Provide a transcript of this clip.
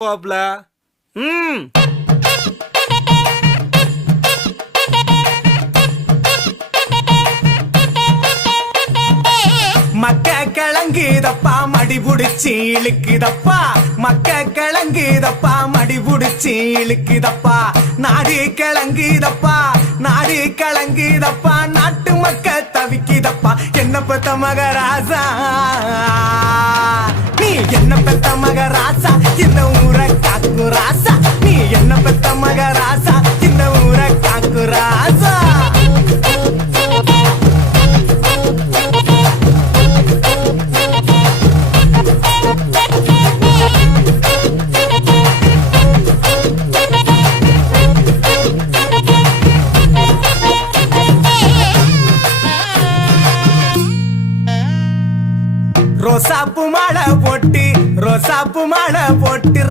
பாப்ல ம் மக்க கிழங்குதப்பா மடி புடிச்சி இழுக்குதப்பா மக்க கிழங்குதப்பா மடி புடிச்சி இழுக்குதப்பா நாடு கிழங்குதப்பா நாடு கிழங்குதப்பா நாட்டு மக்க தவிக்குதப்பா என்ன பெத்த மகராசா நீ என்ன பெத்த மகராசா இந்த ஊரை காக்கு ராசா நீ என்ன பெத்த மகராசா இந்த ஊரை காக்கு ராசா ரோசாப்பு மாலை போட்டு ரோசாப்பு